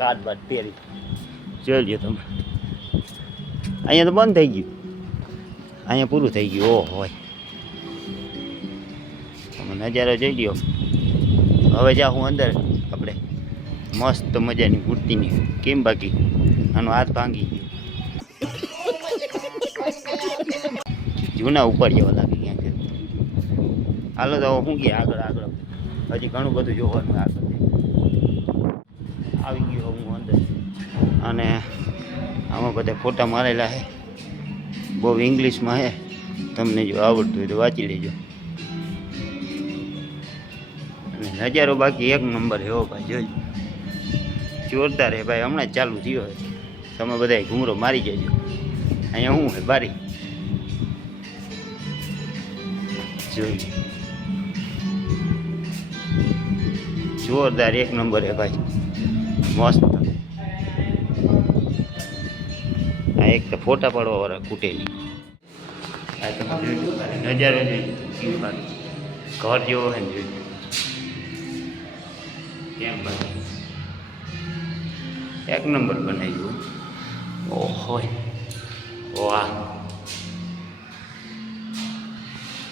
Card બાદ પહેરી જોઈ લ્યો તમે. અહીંયા તો બંધ થઈ ગયું, અહીંયા પૂરું થઈ ગયું. ઓહ હોય તમે નજારો જોઈ લ્યો. હવે જા હું અંદર આપણે મસ્ત મજાની કુર્તીની કેમ બાકી આનો હાથ ભાંગી ગયો. જૂના ઉપર જેવા લાગે ક્યાંક. હાલો તો શું ગયા આગળ હજી ઘણું બધું જોવાનું આગળ. આવી ગયો હું અંદર અને આમાં બધા ફોટા મારેલા છે. બહુ ઇંગ્લિશમાં છે, તમને જો આવડતું હોય તો વાંચી લેજો. અને નજારો બાકી એક નંબર એવો ભાઈ જોઈ જોરદાર હે ભાઈ. હમણાં જ ચાલુ થયો છે, તમે બધા ઘૂમરો મારી જજો. અહીંયા શું છે બારી જોઈ જોરદાર એક નંબર હે ભાઈ મસ્ત. આ એક તો ફોટા પાડવા વાળા કૂટેલી. આ તમે જોઈ નજારો જોઈ ઘર જેવો હે ને જોઈ કેમ ભાઈ એક નંબર બનાવ્યું. ઓહો વાહ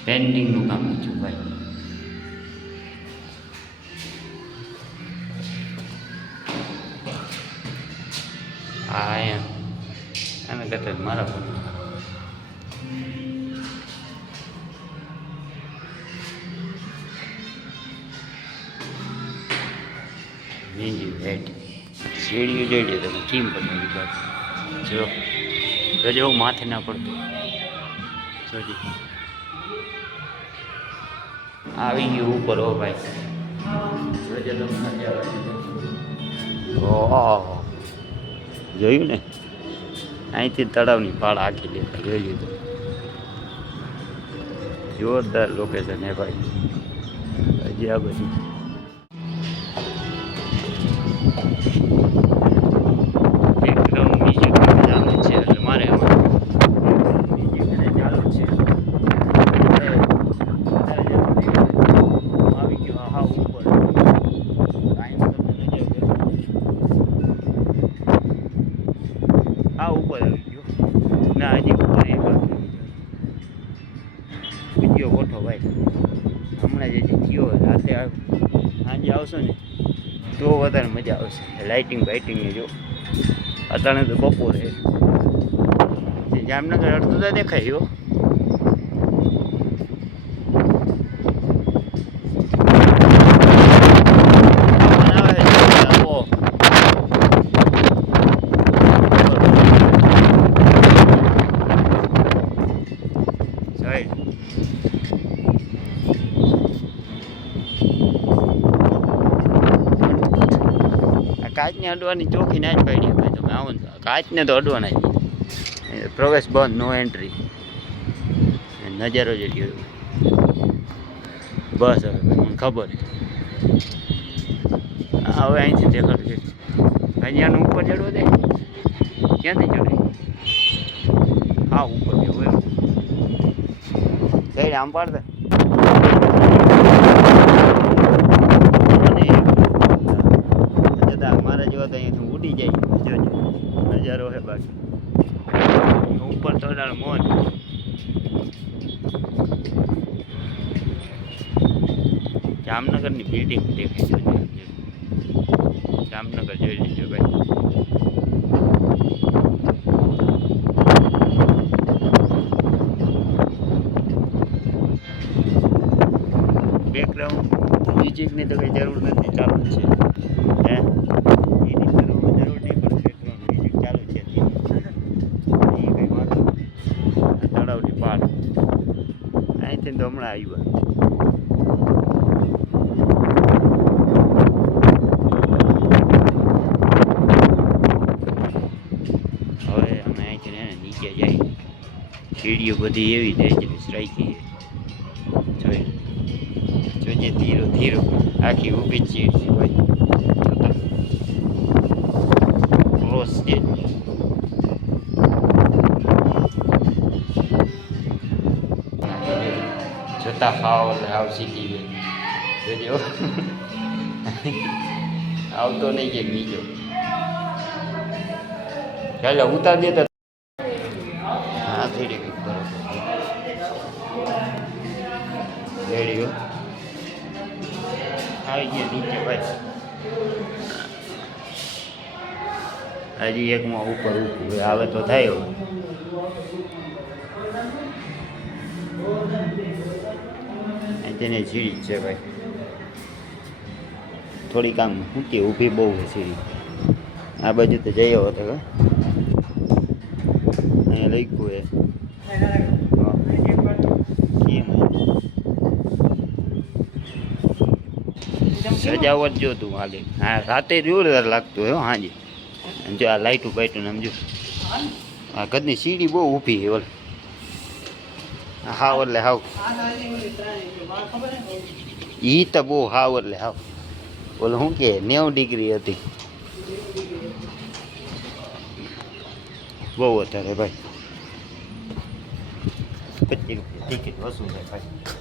પેન્ટિંગનું કામ છું ભાઈ. હા એમ આને કરતા મારા પણ બીજી વેટ સીડીઓ જોઈ લે તમે કેમ બનાવી બાજુ જો જોજો માથે ના પડતું. જોજો આવી ગયું ઉપર. હો ભાઈ જોજો તમે ઓહ જોયું ને અહીંથી તળાવની પાળ આખી લેતા જોઈ લીધું. જોરદાર લોકેશન હે ભાઈ. હજી આ બધું બેકગ્રાઉન્ડ મ્યુઝિક ચાલુ છે એટલે મારે મ્યુઝિક ચાલુ છે. આવી ગયો હા ઉપર આ ઉપર આવી ગયો ના હજી ઉપર એ બાકી બીજો ગોઠો ભાઈ. હમણાં જે થયો રાતે સાંજે આવશો ને તો વધારે મજા આવશે. લાઇટિંગ બાઇટિંગની જો અત્યારે તો બપોરે જે જામનગર અડધું તો દેખાય. કાચને અડવાની ચોખ્ખી ના જ પાડી ભાઈ. તમે આવો ને કાચને તો અડવાના જ. પ્રવેશ બંધ, નો એન્ટ્રી. નજારો જ રહ્યો બસ. હવે ભાઈ મને ખબર હવે અહીંથી દેખાડું છે. હજી આનું ઉપર ચડવો દે ક્યાંથી ચડે? હા ઉપર જવું એવું સાઈડ આમ પાડતા મારા જેવા તો અહીંયાથી ઉડી જાય. જોજો નજારો હે બાકી ઉપર ચડાડ મોન. જામનગરની બિલ્ડિંગ દેખાય. જોજો જામનગર જોઈ લેજો ભાઈ. બેકગ્રાઉન્ડ મ્યુઝિકની તો કંઈ જરૂર નથી, ચાલુ જ છે. હે એની જરૂર નહીં પણ બેકગ્રાઉન્ડ મ્યુઝિક ચાલુ છે. એ કંઈ વાંધો તળાવની પાળ અહીંથી તો હમણાં આવ્યા. હવે અમે અહીંથી નીચે જાય. સીડીઓ બધી એવી ડેન્જરસ રાખી જોઈ જોજે. ધીરો ધીરો આખી ઊભી જ સીટ છે ભાઈ. ક્રોસ છે. જોતા ખાઓ એટલે આવ સીધી જોજો આવતો નહીં કે બીજો ચાલો ઉતાર દે તો હા સીડી કંઈક બરોબર રેડી હો આવી ગયા નીચે ભાઈ હજી એકમાં ઉપર ઊભું આવે તો થાય હવે તેને સીડી જ છે ભાઈ થોડીક આમ ઊંચી ઊભી બહુ છે સીડી આ બાજુ તો જઈ આવો તો અહીંયા લખ્યું એ સજાવટ જો તું હાલે હા રાતે જોરદાર લાગતું હોય હાજી જો આ લાઈટું બાઈટું સમજો આ ઘરની સીડી બહુ ઊભી છે ઓલે હાવ એટલે હાવ ઈ તો બહુ હાવ એટલે હાવ ઓલે શું કે 90 ડિગ્રી હતી બહુ વધારે ભાઈ 25 રૂપિયા ટિકિટ વસૂલ છે ભાઈ